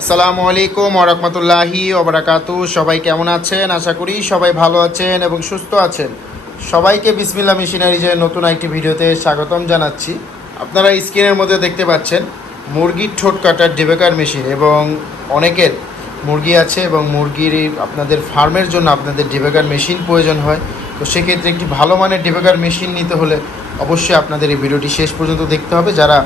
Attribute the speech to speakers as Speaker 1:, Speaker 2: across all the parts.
Speaker 1: আসসালামু আলাইকুম ওরহমতুল্লাহি ওবরাকাতু সবাই কেমন আছেন? আশা করি সবাই ভালো আছেন এবং সুস্থ আছেন। সবাইকে বিসমিল্লা মেশিনারিজের নতুন একটি ভিডিওতে স্বাগতম জানাচ্ছি। আপনারা স্ক্রিনের মধ্যে দেখতে পাচ্ছেন মুরগির ঠোঁট কাটার ডেবেকার মেশিন এবং অনেকের মুরগি আছে এবং মুরগির আপনাদের ফার্মের জন্য আপনাদের ডেবেকার মেশিন প্রয়োজন হয়। তো সেক্ষেত্রে একটি ভালো মানের ডেবেকার মেশিন নিতে হলে অবশ্যই আপনাদের এই ভিডিওটি শেষ পর্যন্ত দেখতে হবে। যারা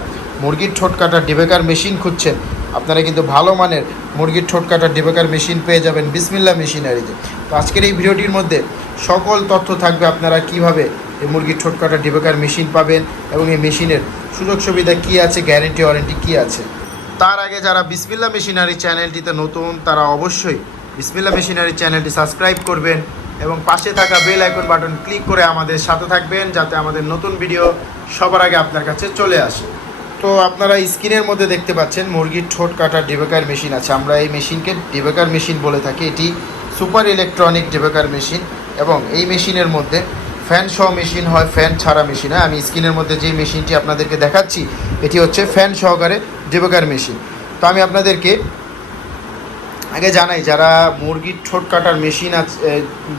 Speaker 1: মুরগির ঠোঁট কাটার ডেবেকার মেশিন খুঁজছেন আপনারা কিন্তু ভালো মানের মুরগির ঠোঁট কাটার ডেবেকার মেশিন পেয়ে যাবেন বিসমিল্লা মেশিনারিতে। তো আজকের এই ভিডিওটির মধ্যে সকল তথ্য থাকবে আপনারা কীভাবে এই মুরগির ঠোঁট কাটার ডেবেকার মেশিন পাবেন এবং এই মেশিনের সুযোগ সুবিধা কী আছে, গ্যারেন্টি, ওয়ারেন্টি কী আছে। তার আগে যারা বিসমিল্লা মেশিনারি চ্যানেলটিতে নতুন, তারা অবশ্যই বিসমিল্লা মেশিনারি চ্যানেলটি সাবস্ক্রাইব করবেন এবং পাশে থাকা বেল আইকন বাটন ক্লিক করে আমাদের সাথে থাকবেন যাতে আমাদের নতুন ভিডিও সবার আগে আপনার কাছে চলে আসে। তো আপনারা স্ক্রিনের মধ্যে দেখতে পাচ্ছেন মুরগির ঠোঁট কাটার ডেবেকার মেশিন আছে। আমরা এই মেশিনকে ডেবেকার মেশিন বলে থাকি। এটি সুপার ইলেকট্রনিক ডেবেকার মেশিন এবং এই মেশিনের মধ্যে ফ্যান সহ মেশিন হয় ফ্যান ছাড়া মেশিন হয়। আমি স্ক্রিনের মধ্যে যে মেশিনটি আপনাদেরকে দেখাচ্ছি, এটি হচ্ছে ফ্যান সহকারে ডেবেকার মেশিন তো আমি আপনাদেরকে আগে জানাই, যারা মুরগির ঠোঁট কাটার মেশিন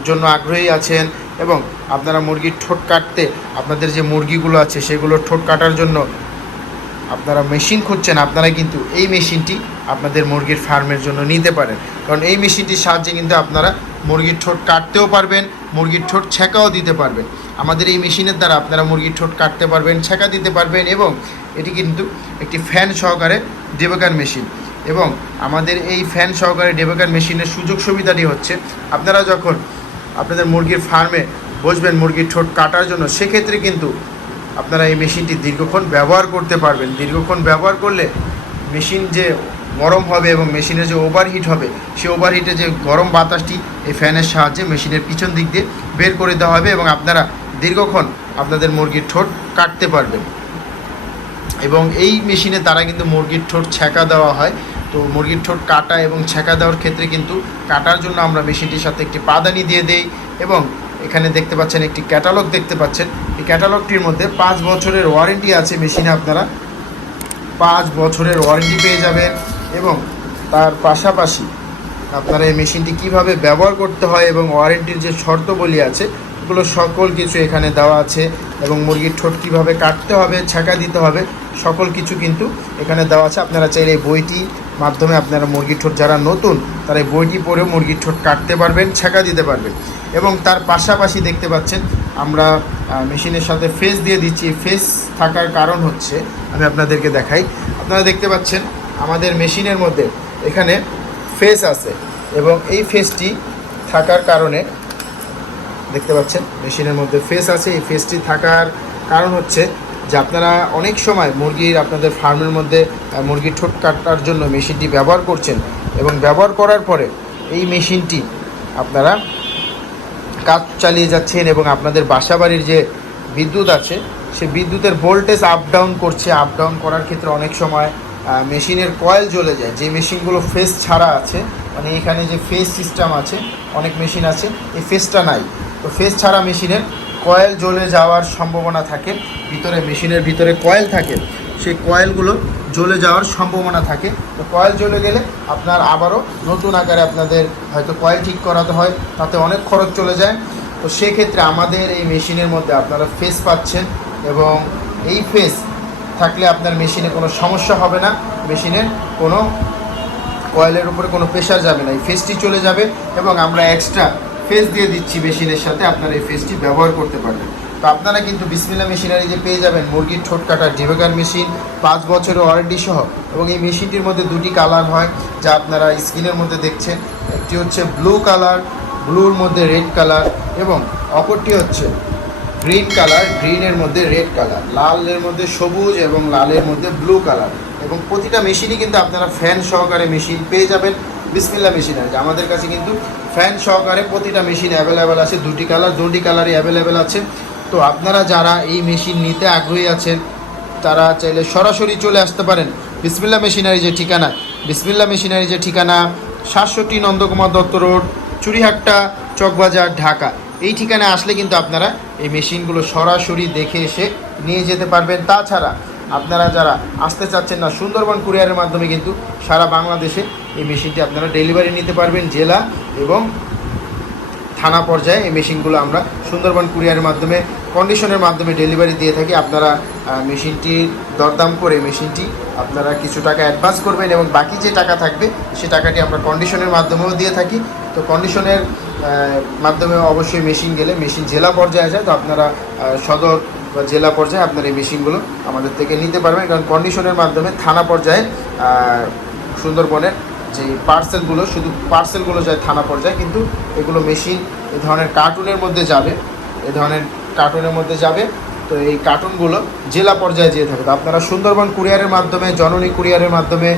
Speaker 1: জন্য আগ্রহী আছেন এবং আপনারা মুরগির ঠোঁট কাটতে, আপনাদের যে মুরগিগুলো আছে সেগুলোর ঠোঁট কাটার জন্য আপনারা মেশিন খুঁজছেন আপনারা কিন্তু এই মেশিনটি আপনাদের মুরগির ফার্মের জন্য নিতে পারেন। কারণ এই মেশিনটির সাহায্যে কিন্তু আপনারা মুরগির ঠোঁট কাটতেও পারবেন, মুরগির ঠোঁট ছেঁকাও দিতে পারবেন। আমাদের এই মেশিনের দ্বারা আপনারা মুরগির ঠোঁট কাটতে পারবেন, ছেঁকা দিতে পারবেন এবং এটি কিন্তু একটি ফ্যান সহকারে ডেবেকার মেশিন। এবং আমাদের এই ফ্যান সহকারে ডেবেকার মেশিনের সুযোগ সুবিধাটি হচ্ছে, আপনারা যখন আপনাদের মুরগির ফার্মে বসবেন মুরগির ঠোঁট কাটার জন্য, সেক্ষেত্রে কিন্তু আপনারা এই মেশিনটি দীর্ঘক্ষণ ব্যবহার করতে পারবেন। দীর্ঘক্ষণ ব্যবহার করলে মেশিন যে গরম হবে এবং মেশিনের যে ওভারহিট হবে সেই ওভারহিটে যে গরম বাতাসটি এই ফ্যানের সাহায্যে মেশিনের পিছন দিক দিয়ে বের করে দেওয়া হবে এবং আপনারা দীর্ঘক্ষণ আপনাদের মুরগির ঠোঁট কাটতে পারবেন। এবং এই মেশিনে দ্বারা কিন্তু মুরগির ঠোঁট ছেঁকা দেওয়া হয়। তো মুরগির ঠোঁট কাটা এবং ছেঁকা দেওয়ার ক্ষেত্রে কিন্তু কাটার জন্য আমরা মেশিনটির সাথে একটি পাদানি দিয়ে দেই এবং এখানে দেখতে পাচ্ছেন একটি ক্যাটালগ দেখতে পাচ্ছেন। এই ক্যাটালগটির মধ্যে পাঁচ বছরের ওয়ারেন্টি আছে মেশিনে আপনারা। পাঁচ বছরের ওয়ারেন্টি পেয়ে যাবেন এবং তার পাশাপাশি আপনারা এই মেশিনটি কীভাবে ব্যবহার করতে হয় এবং ওয়ারেন্টির যে শর্তবলী আছে, এগুলো সকল কিছু এখানে দেওয়া আছে এবং মুরগির ঠোঁট কীভাবে কাটতে হবে, ছাকা দিতে হবে, সকল কিছু কিন্তু এখানে দেওয়া আছে। আপনারা চাইলে বইটি মাধ্যমে আপনারা মুরগির ঠোঁট যারা নতুন, তারা এই বইটি পড়েও মুরগির ঠোঁট কাটতে পারবেন, ছাকা দিতে পারবেন। এবং তার পাশাপাশি দেখতে পাচ্ছেন, আমরা মেশিনের সাথে ফেস দিয়ে দিচ্ছি। ফেস থাকার কারণ হচ্ছে, আমি আপনাদেরকে দেখাই। আপনারা দেখতে পাচ্ছেন, আমাদের মেশিনের মধ্যে এখানে ফেস আছে। এবং এই ফেসটি থাকার কারণে, দেখতে পাচ্ছেন, মেশিনের মধ্যে ফেস আছে। এই ফেসটি থাকার কারণ হচ্ছে যে আপনারা অনেক সময় মুরগির আপনাদের ফার্মের মধ্যে মুরগির ঠোঁট কাটার জন্য মেশিনটি ব্যবহার করছেন এবং ব্যবহার করার পরে এই মেশিনটি আপনারা কাজ চালিয়ে যাচ্ছেন এবং আপনাদের বাসাবাড়ির যে বিদ্যুৎ আছে, সে বিদ্যুতের ভোল্টেজ আপ ডাউন করছে। আপ ডাউন করার ক্ষেত্রে অনেক সময় মেশিনের কয়েল জ্বলে যায়। যে মেশিনগুলো ফেস ছাড়া আছে মানে এখানে যে ফেস সিস্টেম আছে, অনেক মেশিন আছে, এই ফেসটা নাই। তো ফেস ছাড়া মেশিনের কয়েল জ্বলে যাওয়ার সম্ভাবনা থাকে, ভিতরে মেশিনের ভিতরে কয়েল থাকে, সেই কয়েলগুলো জ্বলে যাওয়ার সম্ভাবনা থাকে। তো কয়েল জ্বলে গেলে আপনার আবারও নতুন আকারে আপনাদের হয়তো কয়েল ঠিক করাতে হয়, তাতে অনেক খরচ চলে যায়। তো সেক্ষেত্রে আমাদের এই মেশিনের মধ্যে আপনারা ফেস পাচ্ছেন এবং এই ফেস থাকলে আপনার মেশিনে কোনো সমস্যা হবে না, মেশিনের কোনো কয়েলের উপরে কোনো প্রেশার যাবে না, এই ফেসটি চলে যাবে এবং আমরা এক্সট্রা ফেস দিয়ে দিচ্ছি মেশিনের সাথে, আপনারা এই ফেসটি ব্যবহার করতে পারবেন। তো আপনারা কিন্তু বিসমিল্লা মেশিনারি যে পেয়ে যাবেন মুরগির ঠোঁট কাটার ডেবেকার মেশিন, পাঁচ বছরের ওয়ারেন্টি সহ। এবং এই মেশিনটির মধ্যে দুটি কালার হয়, যা আপনারা স্ক্রিনের মধ্যে দেখছেন। একটি হচ্ছে ব্লু কালার ব্লুর মধ্যে রেড কালার এবং অপরটি হচ্ছে গ্রিন কালার গ্রিনের মধ্যে রেড কালার লালের মধ্যে সবুজ এবং লালের মধ্যে ব্লু কালার এবং প্রতিটা মেশিনই কিন্তু আপনারা ফ্যান সহকারে মেশিন পেয়ে যাবেন। বিসমিল্লা মেশিন আছে। আমাদের কাছে কিন্তু ফ্যান সহকারে প্রতিটা মেশিন অ্যাভেলেবেল আছে। দুটি কালার দুটি কালারই অ্যাভেলেবেল আছে। তো আপনারা যারা এই মেশিন নিতে আগ্রহী আছেন, তারা চাইলে সরাসরি চলে আসতে পারেন। বিসমিল্লা মেশিনারি যে ঠিকানা বিসমিল্লা মেশিনারি যে ঠিকানা, সাতষট্টি নন্দকুমার দত্ত রোড চুরিহাট্টা চকবাজার, ঢাকা। এই ঠিকানায় আসলে কিন্তু আপনারা এই মেশিনগুলো সরাসরি দেখে এসে নিয়ে যেতে পারবেন। তাছাড়া আপনারা যারা আসতে চাচ্ছেন না, সুন্দরবন কুরিয়ারের মাধ্যমে কিন্তু সারা বাংলাদেশে এই মেশিনটি আপনারা ডেলিভারি নিতে পারবেন জেলা এবং থানা পর্যায়ে এই মেশিনগুলো আমরা সুন্দরবন কুরিয়ারের মাধ্যমে কন্ডিশনের মাধ্যমে ডেলিভারি দিয়ে থাকি। আপনারা মেশিনটির দরদাম করে মেশিনটি আপনারা কিছু টাকা অ্যাডভান্স করবেন এবং বাকি যে টাকা থাকবে, সে টাকাটি আমরা কন্ডিশনের মাধ্যমেও দিয়ে থাকি। তো কন্ডিশনের মাধ্যমে অবশ্যই মেশিন গেলে, মেশিন জেলা পর্যায়ে যায়, তো আপনারা সদর বা জেলা পর্যায়ে আপনার এই মেশিনগুলো আমাদের থেকে নিতে পারবেন। কারণ কন্ডিশনের মাধ্যমে থানা পর্যায়ে সুন্দরবনের যে পার্সেলগুলো শুধু পার্সেলগুলো যায় থানা পর্যায়ে, কিন্তু এগুলো মেশিন এ ধরনের কার্টুনের মধ্যে যাবে, এ ধরনের কার্টুনের মধ্যে যাবে। তো এই কার্টুনগুলো জেলা পর্যায়ে যেয়ে থাকে। তো আপনারা সুন্দরবন কুরিয়ারের মাধ্যমে, জননী কুরিয়ারের মাধ্যমে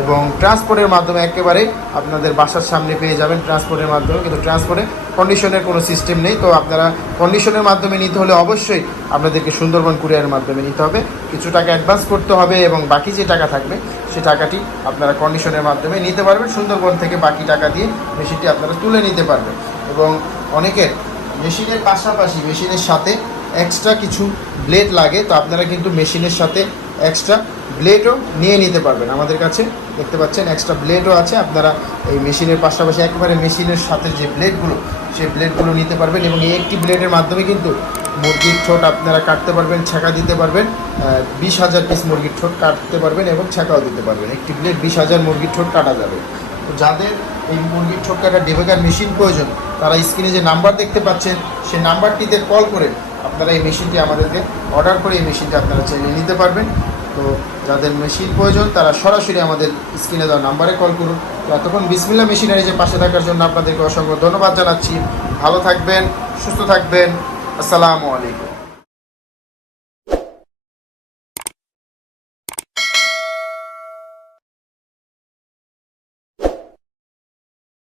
Speaker 1: এবং ট্রান্সপোর্টের মাধ্যমে একেবারে আপনাদের বাসার সামনে পেয়ে যাবেন ট্রান্সপোর্টের মাধ্যমে, কিন্তু ট্রান্সপোর্টে কন্ডিশনের কোনো সিস্টেম নেই। তো আপনারা কন্ডিশনের মাধ্যমে নিতে হলে অবশ্যই আপনাদেরকে সুন্দরবন কুরিয়ারের মাধ্যমে নিতে হবে। কিছু টাকা অ্যাডভান্স করতে হবে এবং বাকি যে টাকা থাকবে, সে টাকাটি আপনারা কন্ডিশনের মাধ্যমে নিতে পারবেন। সুন্দরবন থেকে বাকি টাকা দিয়ে মেশিনটি আপনারা তুলে নিতে পারবেন। এবং অনেকের মেশিনের পাশাপাশি মেশিনের সাথে এক্সট্রা কিছু ব্লেড লাগে। তো আপনারা কিন্তু মেশিনের সাথে এক্সট্রা ব্লেডও নিয়ে নিতে পারবেন। আমাদের কাছে দেখতে পাচ্ছেন এক্সট্রা ব্লেডও আছে। আপনারা এই মেশিনের পাশাপাশি একেবারে মেশিনের সাথে যে ব্লেডগুলো সেই ব্লেডগুলো নিতে পারবেন এবং এই একটি ব্লেডের মাধ্যমে কিন্তু মুরগির ঠোঁট আপনারা কাটতে পারবেন ছেঁকা দিতে পারবেন বিশ হাজার পিস মুরগির ঠোঁট কাটতে পারবেন এবং ছেঁকাও দিতে পারবেন। একটি ব্লেড বিশ হাজার মুরগির ঠোঁট কাটা যাবে। তো যাদের এই মুরগির ঠোঁট কাটার ডেবেকার মেশিন প্রয়োজন, তারা স্ক্রিনে যে নাম্বার দেখতে পাচ্ছেন, সেই নাম্বারটিতে কল করে আপনারা এই মেশিনটি আমাদেরকে অর্ডার করে এই মেশিনটা আপনারা চাইলে নিতে পারবেন। তো যাদের মেশিন প্রয়োজন, তারা সরাসরি আমাদের স্ক্রিনে দেওয়া নাম্বারে কল করুন। তো এতক্ষণ বিসমিল্লা মেশিনারি যে পাশে থাকার জন্য আপনাদেরকে অসংখ্য ধন্যবাদ জানাচ্ছি। ভালো থাকবেন, সুস্থ থাকবেন। আসসালামু আলাইকুম।